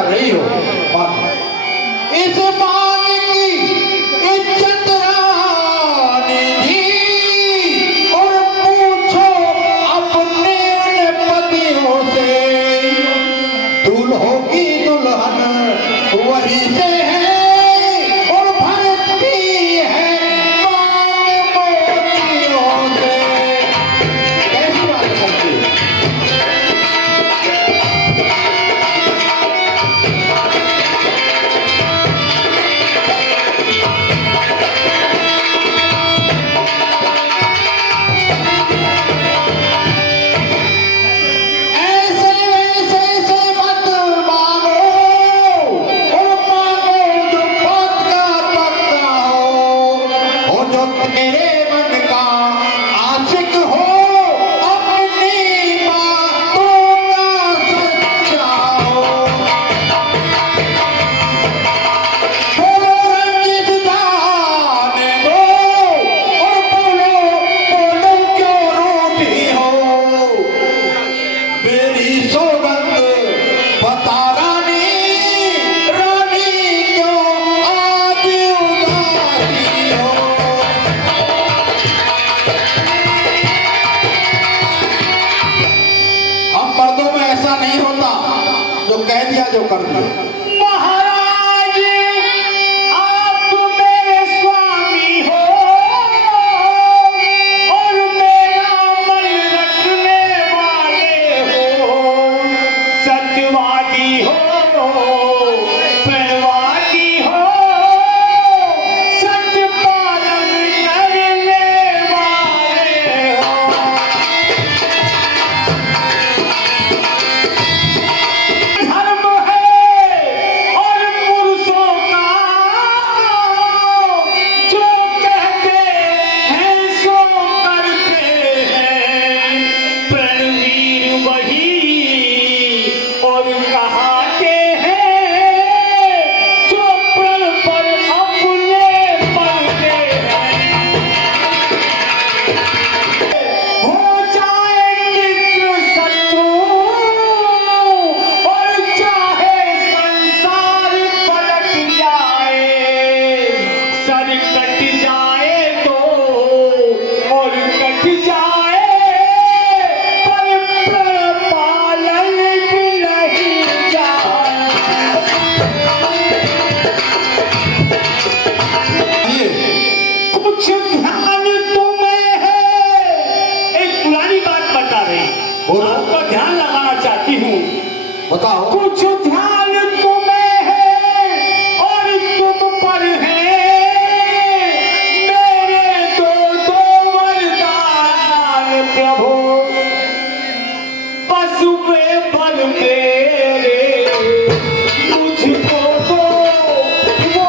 कर रही हो बात इस मांग की इज्जत रानी दी और पूछो अपने पतियों से दूल्हों की दुल्हन वही से है और भरती है मांग मोतियों से। कैसी बात करती है? मेरे मन का आशिक हो अपनी बातों का सच्चा हो बोलो रंजित जाने दो और बोलो बोलो क्यों रोती हो मेरी सौगंध बता रानी रानी क्यों आज उदासी हो। मर्दों में ऐसा नहीं होता जो कह दिया जो कर दिया। महाराज आप मेरे स्वामी हो और मेरा मन रखने वाले हो सत्यवादी हो प्रणवादी हो सत्य पालन करने वाले हो। धर्म है और पुरुषों का जो कहते हैं सो करते हैं प्रणवीर वही और कहाते हैं जो प्रण पर अपने मरते हैं। हो जाए मित्र शत्रु और चाहे संसार पलट जाए सर कट जाए तो और कट जाए पर प्रण पालन भी नहीं जाए। ये कुछ ध्यान तुम्हें है एक पुरानी बात बता रही बोलो। आपका ध्यान लगाना चाहती हूँ। बताओ। कुछ ध्यान तुम्हें है और तुम पर है मेरे दो दो वरदान प्रभु बस वे बल मेरे मुझको दो वो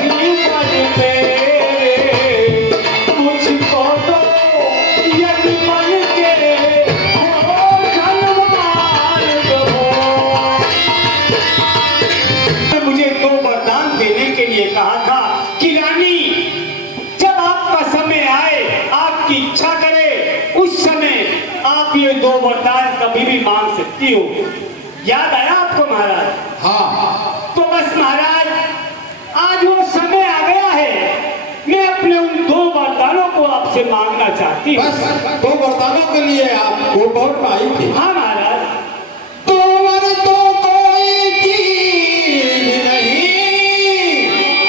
ही बल मेरे मुझको दो यदि मन के हो धनवान प्रभु। मुझे दो वरदान देने के लिए कहा था कि रानी जब आपका समय आए आपकी इच्छा करे उस समय आप ये दो वरदान कभी भी मांग सकती हो। याद आया आपको महाराज? हाँ तो बस महाराज आज वो समय आ गया है मैं अपने उन दो वरदानों को आपसे मांगना चाहती हूँ। बस दो वरदानों के लिए आप कोर्ट में आई थी। हाँ महाराज। तो वर तो कोई चीज नहीं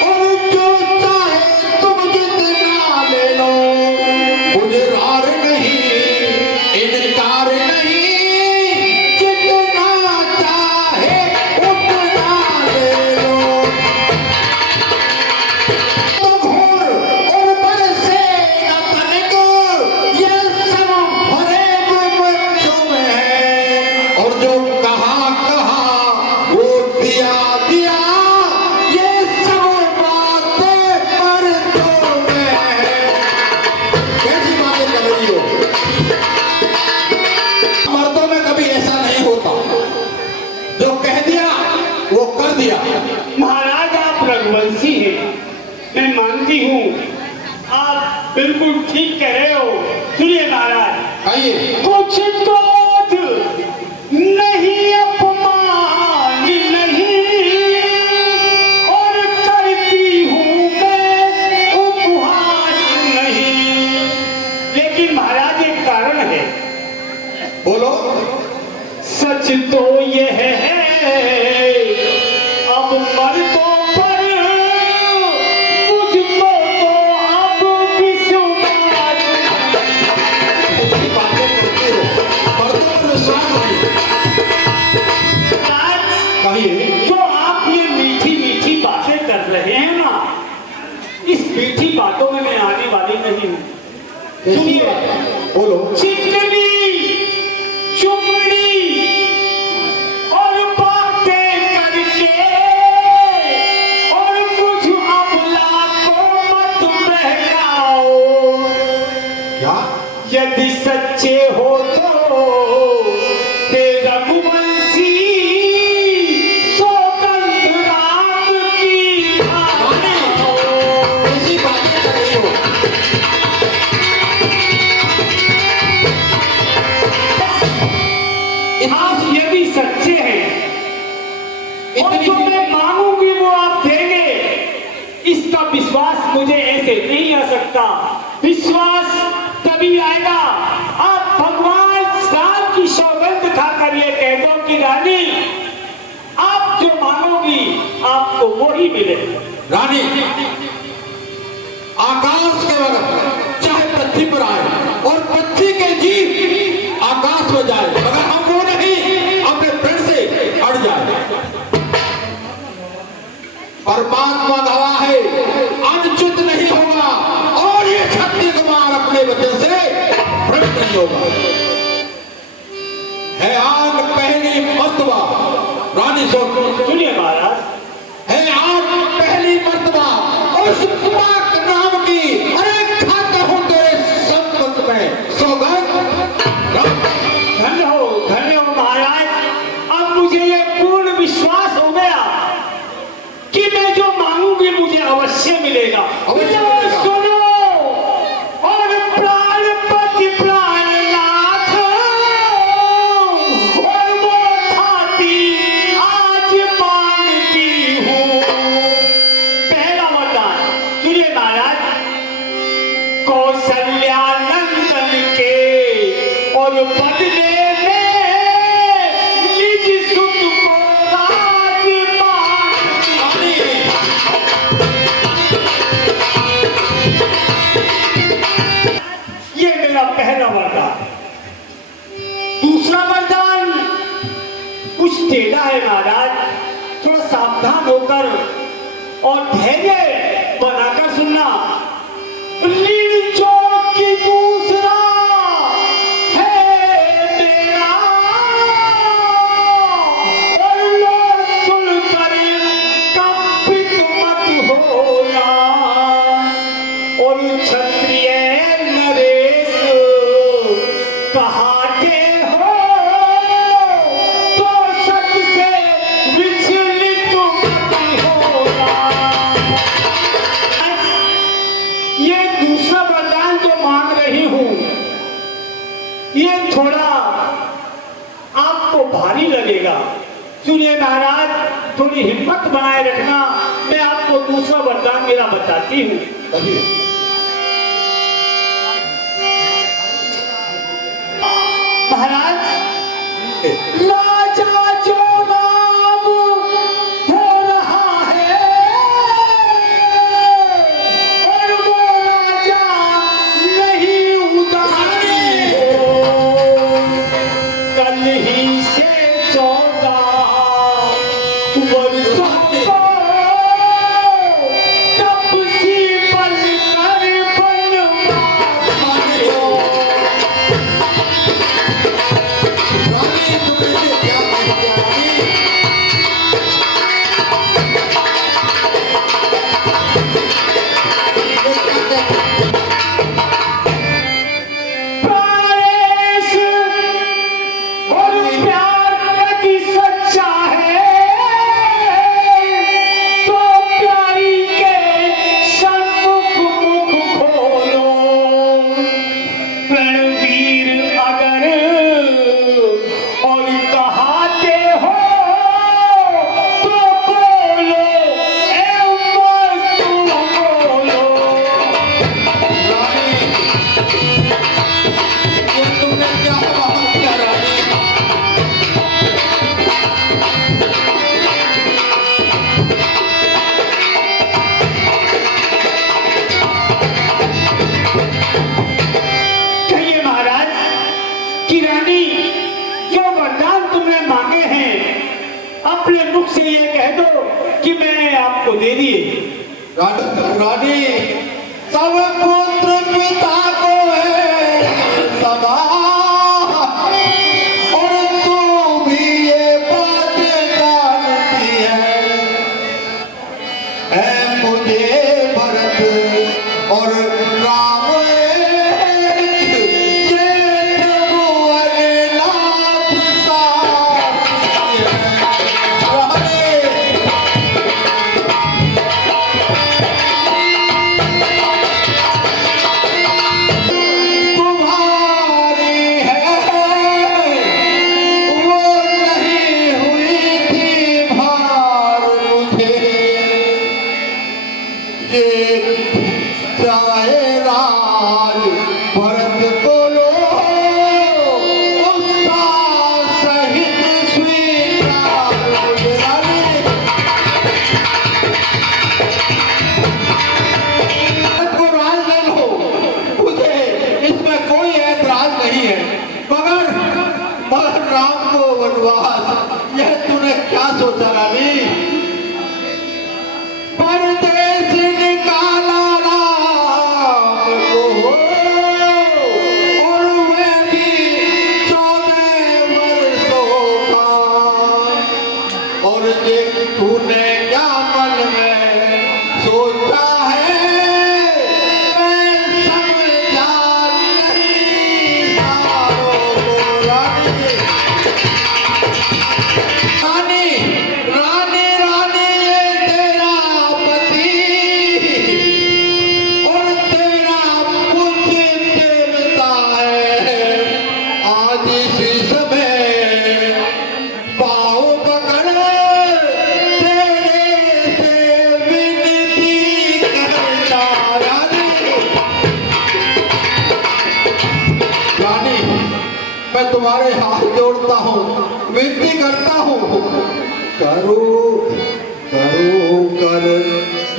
और जो चाहे तुम जितना ले लो मुझे रार नहीं इनकार नहीं जितना चाहे उतना ले लो। तो घोर और बरसे न तनिक ये सब भरे मृत्यु में है और जो कहा कहा वो दिया दिया ये सब बातें मर्दों में है। कैसी बातें कर रही हो? मर्दों में कभी ऐसा नहीं होता जो कह दिया वो कर दिया। महाराज आप रघुवंशी हैं मैं मानती हूँ आप बिल्कुल ठीक कह रहे हो। सुनिए महाराज आइए। कुछ क्रोध नहीं अपमान नहीं लेकिन महाराज एक कारण है। बोलो। सच तो ये है अब मर्दों पर मुझको तो अब विश्वास। ऐसी बातें करते हो, मर्दों पर विश्वास नहीं। कहिए। जो आप ये मीठी मीठी बातें कर रहे हैं ना, इस मीठी बातों में मैं आने वाली नहीं हूँ। सुनिए, बोलो। चिकनी चुमड़ी और बातें करके और मुझ अबला को मत बहकाओ। क्या? यदि सच्चे हो तो तेरा रघुवंशी सौगंध रात की खाओ। ऐसी बातें कर रही हो। आप यदि सच्चे हैं और जो मैं मांगूंगी वो आप देंगे, इसका विश्वास मुझे ऐसे नहीं आ सकता। विश्वास तभी आएगा आप भगवान राम की सौगंध खाकर ये कह दो कि रानी आप जो मांगोगी आपको वो ही मिलेगा। रानी, आकाश के बगैर चाहे पृथ्वी पर आए और पृथ्वी के जीव आकाश में जाए, मगर हम वो नहीं अपने पेड़ से हट जाए। परमात्मा गवाह है, अनुचित नहीं होगा और ये शक्ति कुमार अपने वचन से भ्रष्ट नहीं होगा। है आग पहली मर्तबा, रानी सुनिए महाराज, है आज पहली मर्तबा उस पाक नाम की, अरे खाता हूं तेरे संबंध में सौगंध। धन्य हो महाराज। अब मुझे ये पूर्ण विश्वास हो गया कि मैं जो मांगूंगी मुझे अवश्य मिलेगा। अवश्य मिलेगा। सुनो और प्राणपति प्राणनाथ और वो खाती आज मांगती हूँ। पहला वरदान सुनिए महाराज, कौशल्यानंदन के और बदले में निज सुत को राज मांगती। ये मेरा पहला वरदान। दूसरा वरदान कुछ टेढ़ा है महाराज, थोड़ा सावधान होकर और धैर्य बनाकर सुनना। ऋण चौकी दूसरा है मेरा और लो सुनकर कंपित मत होना। और क्षत्रिय नरेश कहाते हो तो सत से विचलित मत होना। ये दूसरा वरदान जो मांग रही हूं, ये थोड़ा आपको भारी लगेगा। सुनिए महाराज, थोड़ी हिम्मत बनाए रखना। मैं आपको दूसरा वरदान मेरा बताती हूँ। महाराज, राजा जो राम हो रहा है और वो राजा नहीं उदारी हो। कल ही से 14 वर्षों को तपसी बनकर बनवारी हो। रानी, तुम्हें रानी सब पुत्र पिता को है समा, और तू भी ये बात जानती है मुझे भरत और राम एक, ये त्रिभुवन नाथ साथी है। तुम्हारी है वो नहीं हुई थी भार मुझे, ये चाहे राज भरत को लो उसका सहित स्वीकार मुझे। को राज ले लो, मुझे इसमें कोई ऐतराज नहीं है, मगर राम को वनवास, यह तूने क्या सोचा रानी? परदेश निकाला राम को, और वह भी 14 वर्षों का, और ये तूने क्या मन में सोचा है मैं समझा नहीं सारों को। रानी रानी रानी ये तेरा पति और तेरा पुत्र देवता है, आज इसी समय पाँव पकड़ तेरे से विनती करता। रानी मैं तुम्हारे हाथ जोड़ता हूँ, विनती करता हूँ, करो करो कर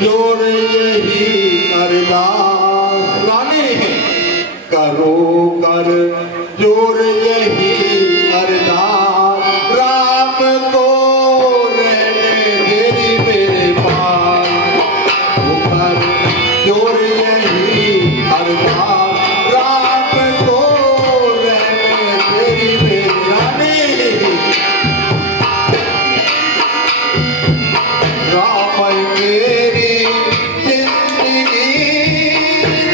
जोड़ यही अरदास। रानी करो कर जोड़ यही अरदास, राम को रहने तेरी मेरे पास, वो कर जोड़ यही अरदास, राम को रहने तेरी मेरी। रानी राम मेरी जिंदगी,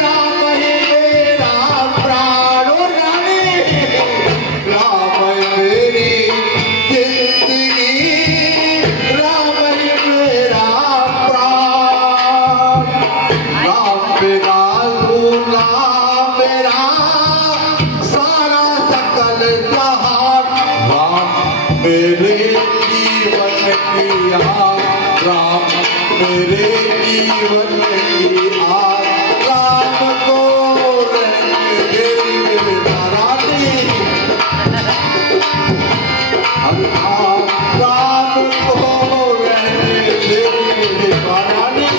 राम मेरा प्राण। रानी राम मेरी जिंदगी, राम मेरा प्राण, राम मेरा लूला मेरा सारा सकल जहान, राम मेरे जीवन की आग, राम मेरे जीवन की आग, राम को रहने तेरी मेरे रानी। राम को रहने तेरी मेरे रानी।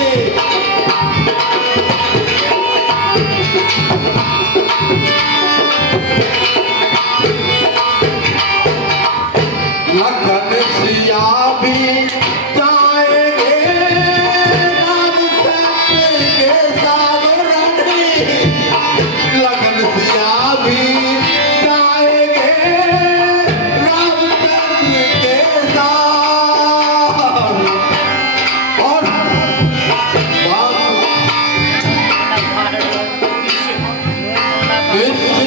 लखन सिया भी जाएंगे रामचंद्र के साथ। रानी लखन सिया भी जाएंगे रामचंद्र के साथ, और निश्चय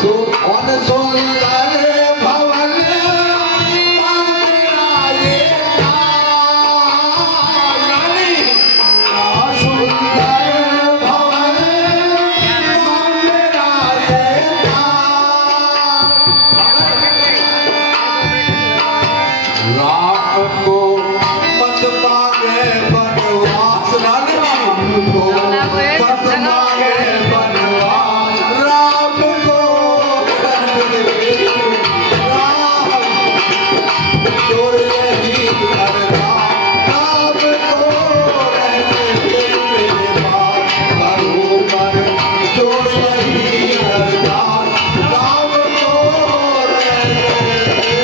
सुंदर भवन मेरा ये रानी सुंदर भवन मेरा ये राम को मत मांगे बनवास रानी को मत मांगे बनवास राम को राम जोड़ यही अरदास राम को रहने दे मेरे पास करूँ पर जोड़ यही अरदास राम को रहने दे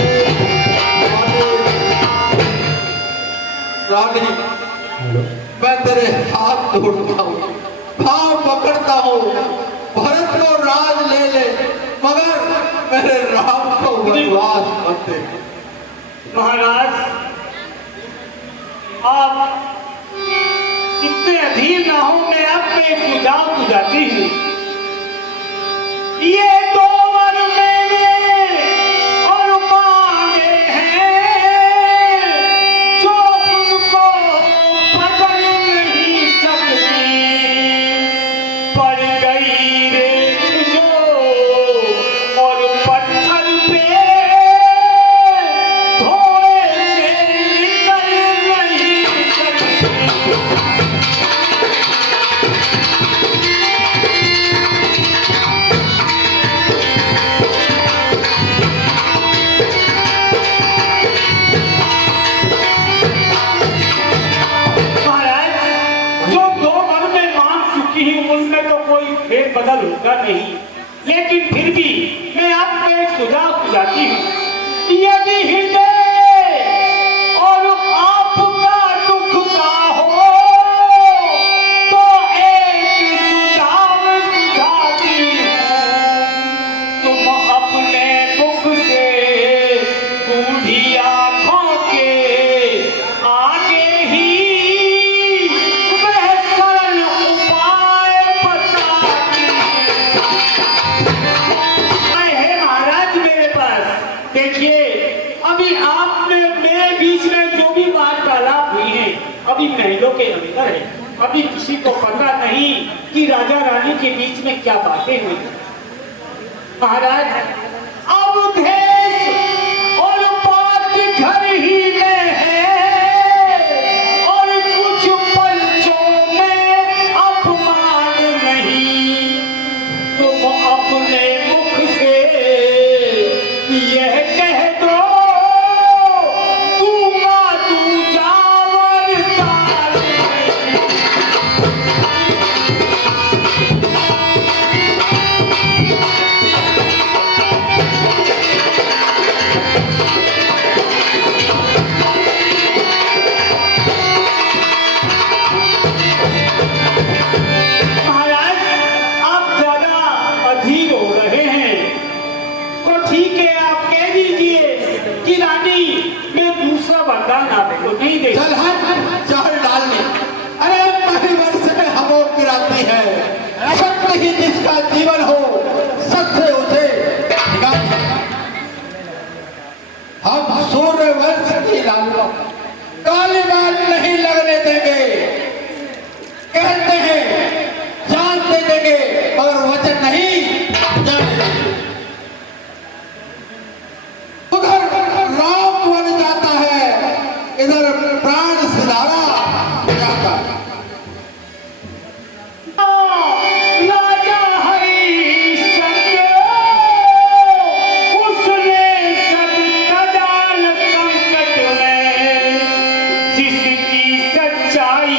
रानी मैं तेरे हाथ जोड़ता हूँ भाव पकड़ता हूँ भरत को राज ले ले मगर मेरे राम को वनवास मत दे महाराज आप इतने अधीर ना हो, मैं अब में एक सुझाव बुझाती हूँ। ये दो वर मेरे और मांगे हैं जो तुमको बदल नहीं सकती, पड़ गई रेत जो और पत्थर पे धोए से निकल नहीं सकती। महाराज, जो दो वर में मांग चुकी हूँ उनमें तो कोई फेरबदल होगा नहीं, लेकिन फिर भी मैं आपको एक सुझाव सुझाती हूँ। यदि हृदय और आपका दुख का हो तो एक सुझाव सुझाती हूँ। तुम अपने मुख से बूढ़ी आँखों के आगे ही वह सरल उपाय बताती है महाराज मेरे पास। देखिए, अभी आपने मेरे बीच में जो भी वार्तालाप हुई है अभी महलों के अंदर है, अभी किसी को पता नहीं कि राजा रानी के बीच में क्या बातें हुई। महाराज, अब देश और बात घर ही में है और कुछ पंचों में अपमान नहीं। तुम अपने मुख से यह कह दो दूंगा तू जावर तार नहीं। महाराज, आप ज्यादा अधीर हो रहे हैं तो ठीक है, आप कह दीजिए कि रानी मैं दूसरा वरदान आपको नहीं दे। चल हट जहर डालने अरे महिवर से हवों गिराती है सत्य ही जिसका जीवन हो सत्य उसे निकाल। हम सूर्य वंश की लालवा काली बात नहीं लगने देंगे, कहते हैं जान दे देंगे मगर वचन नहीं जाने देंगे। उधर राम बन जाता है, इधर प्राण सिधारा जाता है। राजा हरिश्चंद्र उसने सब कदाल संकट में जिसकी सच्चाई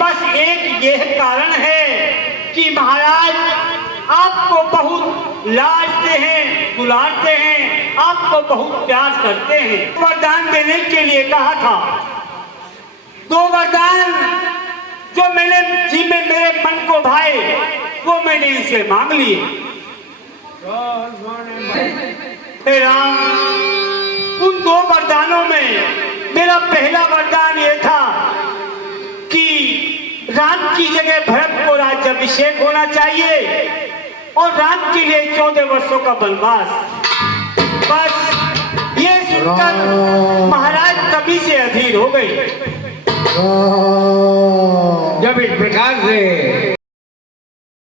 बस एक यह कारण है कि महाराज आपको बहुत लाडते हैं, दुलारते हैं, आपको बहुत प्यार करते हैं। वरदान देने के लिए कहा था, 2 वरदान जो मैंने जी में मेरे मन को भाए वो मैंने इनसे मांग लिए। हे राम, उन 2 वरदानों में मेरा पहला वरदान ये था कि राम की जगह भरत को राज्याभिषेक होना चाहिए और राम के लिए 14 वर्षों का वनवास। बस ये सुनकर महाराज तभी से अधीर हो गए। जब इस प्रकार से